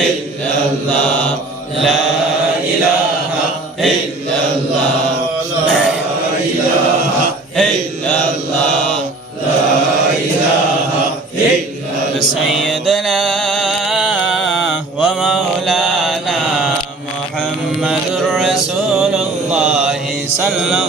إلا الله لا إله إلا الله لا إله إلا الله لا إله إلا سيدنا ومولانا محمد رسول الله صلى الله عليه وسلم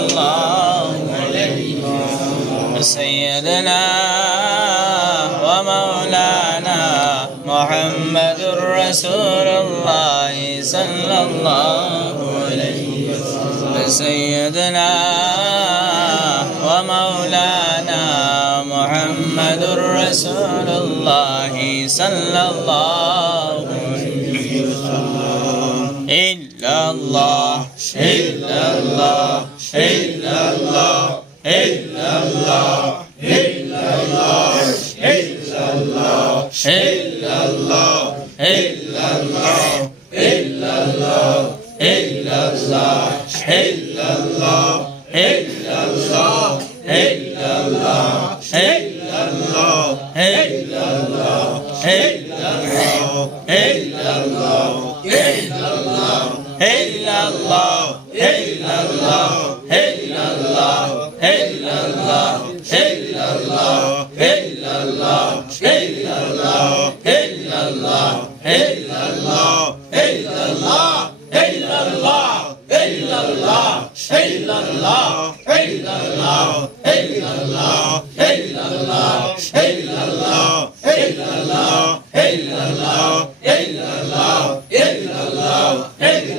sallallahu aleyhi ve sellem illallah illallah illallah illallah illallah illallah illallah illallah illallah illallah Hey.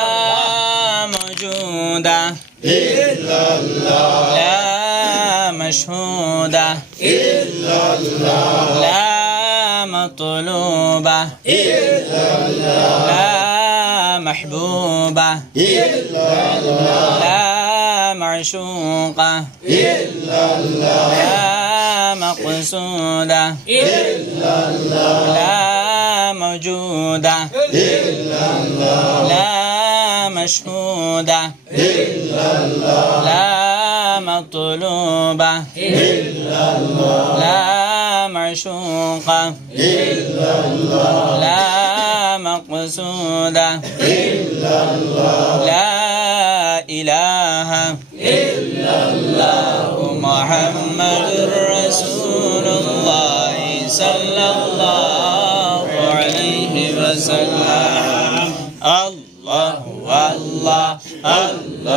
الله. لا مشهودة إلا الله. لا مطلوبة إلا الله. لا محبوبة إلا الله. لا معشوقة إلا الله. لا مقصودة إلا الله. لا موجودة إلا الله. لا مشهودة إلا الله. لا مطلوبة. إلا الله. لا معشوقة. إلا الله. لا مقصودة. إلا الله. لا إله. إلا الله. محمد رسول الله صلى الله عليه وسلم. الله الله الله.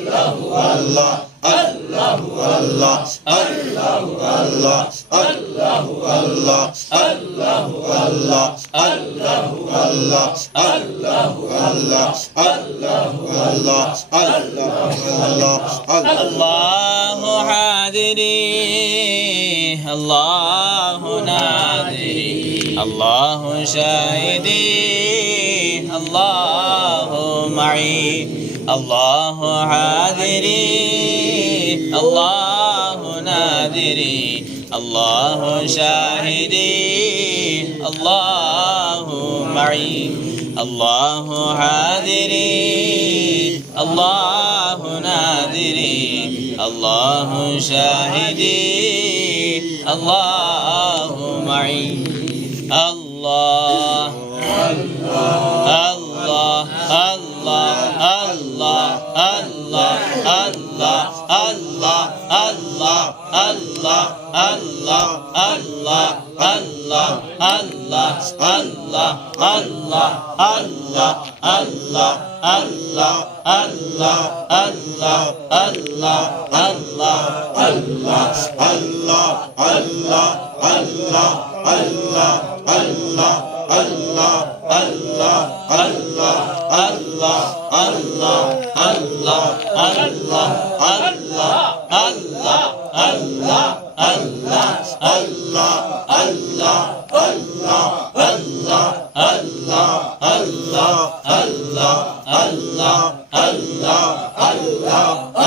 الله والله الله والله الله والله الله والله الله والله الله والله الله والله الله الله الله الله الله حاضري الله نادري الله شاهدي الله معي الله حاضري الله نادري الله شاهدي الله معي الله حاضري الله نادري الله شاهدي الله معي الله الله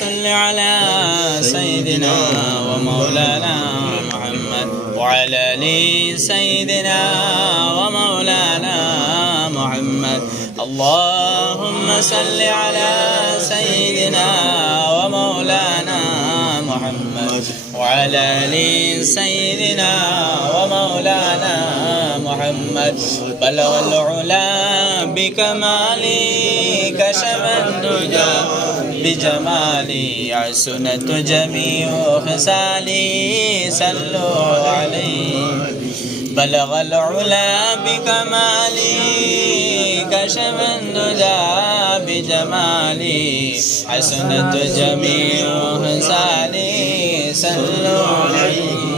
صل على سيدنا ومولانا محمد وعلى آل سيدنا ومولانا محمد. اللهم صل على سيدنا ومولانا محمد وعلى آل سيدنا ومولانا محمد. بلغ العلا بكمالي كشف الدجى بجمالي عسنت جميع خصالي صلوا عليه. بلغ العلا بكمالي كشف الدجى بجمالي حسنت جميع خصالي صلوا عليه.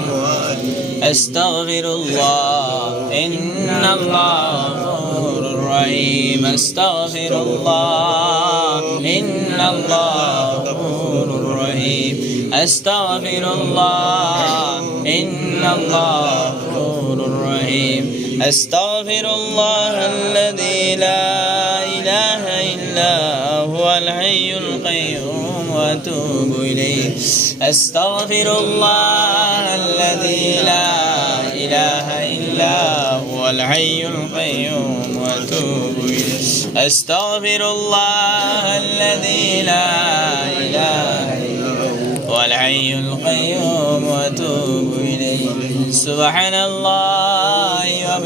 أستغفر الله إن الله غفور رحيم أستغفر الله إن الله غفور رحيم أستغفر الله إن الله رحيم أستغفر الله الذي لا إله إلا هو الحي القيوم وأتوب إليه. أستغفر الله الذي لا إله إلا هو الحي القيوم وأتوب إليه. أستغفر الله الذي لا إله إلا هو الحي القيوم وأتوب إليه. سبحان الله.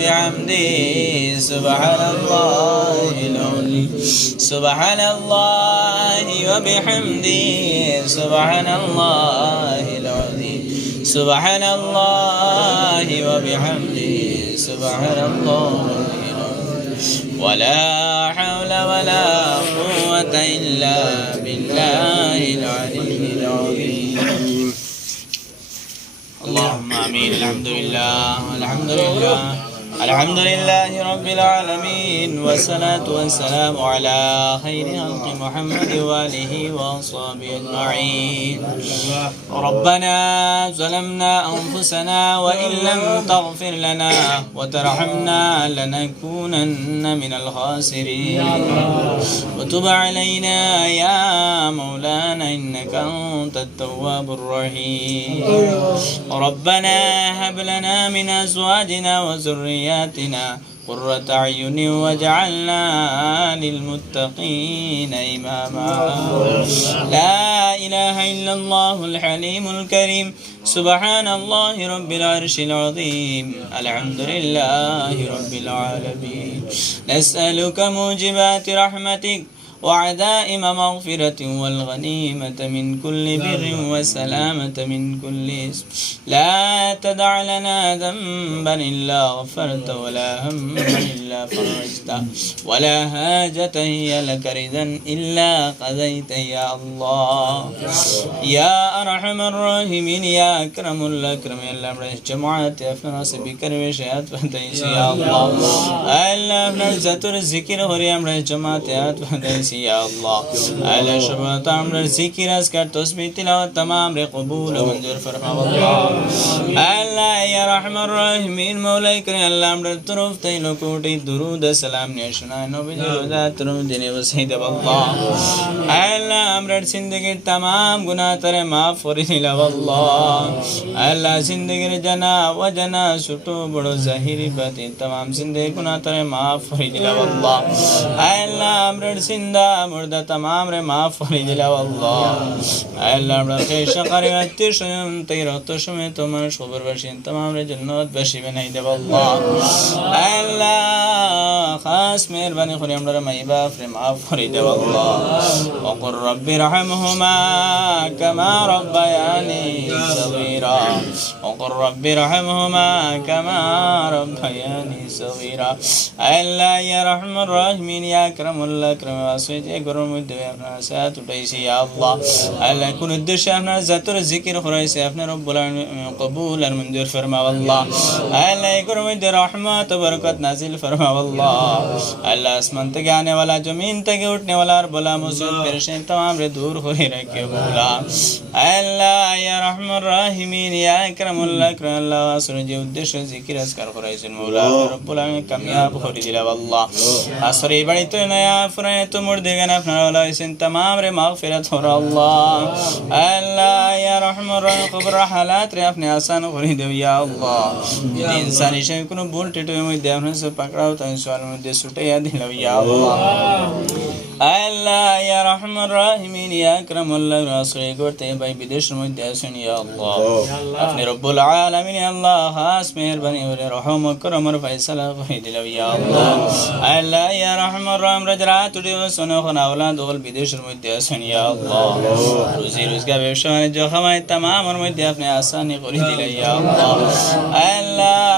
وبحمده سبحان الله العظيم سبحان الله وبحمده سبحان الله العظيم سبحان الله وبحمده سبحان الله ولا حول ولا قوة إلا بالله العلي العظيم. اللهم آمين الحمد لله الحمد لله. الحمد لله رب العالمين والصلاة والسلام على خير خلق محمد وآله وصحبه أجمعين. ربنا ظلمنا أنفسنا وإن لم تغفر لنا وترحمنا لنكونن من الخاسرين. وتب علينا يا مولانا إنك أنت التواب الرحيم. ربنا هب لنا من أزواجنا وذرياتنا قرة أعين واجعلنا للمتقين إماما. لا إله إلا الله الحليم الكريم. سبحان الله رب العرش العظيم. الحمد لله رب العالمين. نسألك موجبات رحمتك. وعدائم مغفرة والغنيمة من كل بر والسلامة من كل اسم. لا تدع لنا ذنبا إلا غفرت ولا هما إلا فرجت ولا هاجة هي لك رضا إلا قضيت يا الله. يا أرحم الراحمين يا أكرم الأكرم يا الله بريش جماعات يا فراس بكرم شهاد فتيس يا الله. الله. أفنال زتر ذكر هريم ريش جماعات يا فتيس দিছি আল্লাহ। আল্লাহ সবাই তো আমরা জিকির, আজকার তসবি তিলাওয়াত তামাম রে কবুল মঞ্জুর ফরমাও আল্লাহ আল্লাহ ইয়া রহমান রহিমিন, মৌলাই করে আল্লাহ আমরা তরফ তাই কোটি দুরুদ সালাম নিয়ে শোনায় নবী রোজা তরফ দিনে বসাই দেব আল্লাহ। দুনিয়ার জিন্দগির তাম গুনা মাফ করে নিলাম আল্লাহ। আল্লাহ জিন্দগির জানা ও জানা ছোট বড় জাহিরি বাতি তাম গুনা মাফ করে আল্লাহ। আল্লাহ আমরার জিন্দা, মুর্দা তাম রে মাফ করে আল্লাহ। আল্লাহ, আমরা সেই আত্মীয় স্বয়ং তাই রত সময় তোমার সবর বাসী তাম রে জন্নত বাসী বানাই দেব, আল্লাহ। আল্লাহ, খাস মেহরবানি করে আমরা মাই বাপ রে মাফ করে দেব, আল্লাহ। অকর রব্বের ارحمهما كما ربياني صغيرا وقل رب ارحمهما كما ربياني صغيرا আল্লাহ ইয়া রহমান রহিমিন ইয়া আকরামুল্লাহ আকরাম আসবে যে গরম মধ্যে আপনার সাথ উঠাইছি ইয়া আল্লাহ আল্লাহ কোন উদ্দেশ্যে আপনার জাতর জিকির করাইছে আপনার রব্বুল আলামিন কবুল আর মঞ্জুর ফরমাও আল্লাহ আল্লাহ এই গরম মধ্যে রহমত ও বরকত নাজিল ফরমাও আল্লাহ আল্লাহ আসমান থেকে आने वाला जमीन तक उठने वाला और बला मुसीबत परेशान तमाम দূর হয়ে রাখে মৌলা আল্লাহ, ইয়া রহমান রাহিমিন, ইয়া ইকরামুল্লাহ ইকরামুল্লাহ আসলে যে উদ্দেশ্য, জিকির, আজকার করাইছেন মৌলা রব্বুল আলামিন কামিয়াব করে দিলাম আল্লাহ। আসর এই বাড়ি তো নয়া ফুরায় তো মুর দেগান আপনার আল্লাহ হয়েছেন, তামাম রে মাগফিরাত হর আল্লাহ। আল্লাহ, ইয়া রহমান রাহিম, কবর হালাত রে আপনি আসান করে দেব ইয়া আল্লাহ। ইনসান হিসেবে কোনো ভুল টেটুয়ের মধ্যে আপনার সব পাকড়াও তাই সবার মধ্যে ছুটাইয়া দিলাম ইয়া আল্লাহ। আল্লাহ, ইয়া রহমান রাহিমিন আমিন ইয়া আকরাম আল্লাহ আশ্রয় করতে ভাই বিদেশের মধ্যে আসুন ইয়া আল্লাহ আপনি রব্বুল আলামিন আল্লাহ খাস মেহেরবানি করে রহম করমর ফয়সালা করে দিল ইয়া আল্লাহ আল্লাহ ইয়া রহমান রহম রাজরা তুড়ি রুজি রোজগার ব্যবসা বাণিজ্য খামাই তামামর মধ্যে আপনি আসানি করে দিল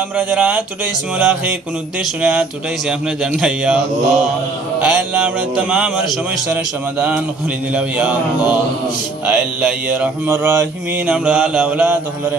আমরা যারা তুটাই সিমলাখে কোন উদ্দেশ্য না তুটাইছি আপনি জানাই আল্লাহ আমরা তামাম সমস্যার সমাধান করে দিলাম ইয়া আল্লাহ। আল্লাহ ইয়া রহমান রাহিমিন আমরা আলা তোমার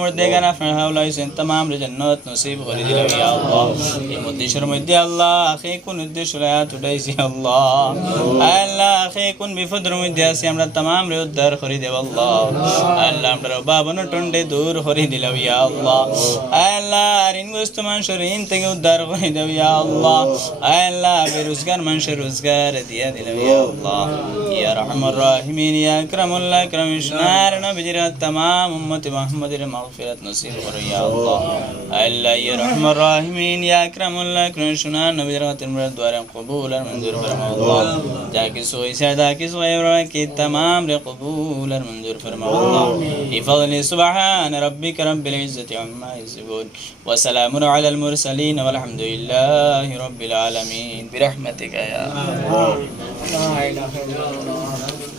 মুর্দেগান আপনার হাওলা হয়েছেন তাম জান্নাত নসিব করে দিলাম ইয়া আল্লাহ। এই উদ্দেশ্যের মধ্যে আল্লাহ, আখে কোন উদ্দেশ্য রায়াত উঠাইছি আল্লাহ। আল্লাহ, আখে কোন বিপদের মধ্যে আছি আমরা তাম রে উদ্ধার করে দেব আল্লাহ। আল্লাহ, আমরা বাবন টন্ডে দূর করে দিলাম ইয়া আল্লাহ। আল্লাহ, ঋণগ্রস্ত মানুষের ঋণ থেকে উদ্ধার করে দেব ইয়া আল্লাহ। আল্লাহ, বেরোজগার মানুষের রোজগার দিয়া দিলাম ইয়া আল্লাহ। ইয়া রহমান রাহিমিন, ইয়া আকরামুল্লাহ আকরাম নবীজির তাম উম্মতি মুহাম্মদের মা مغفرت نصیب کرو یا اللہ اللہ یا رحم الراحمین یا اکرم اللہ اکرم شنان نبی رحمت المرد دوارم قبول منظور فرما اللہ جا کی سوئی سیدا کی سوئی کی تمام ری قبول منظور فرما اللہ بفضل سبحان ربک رب العزت عما یسبون وسلام علی المرسلین والحمد لله رب العالمین. يا یا لا اله الا الله.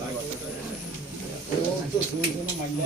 Thank you. 哦，这属于什么玩意？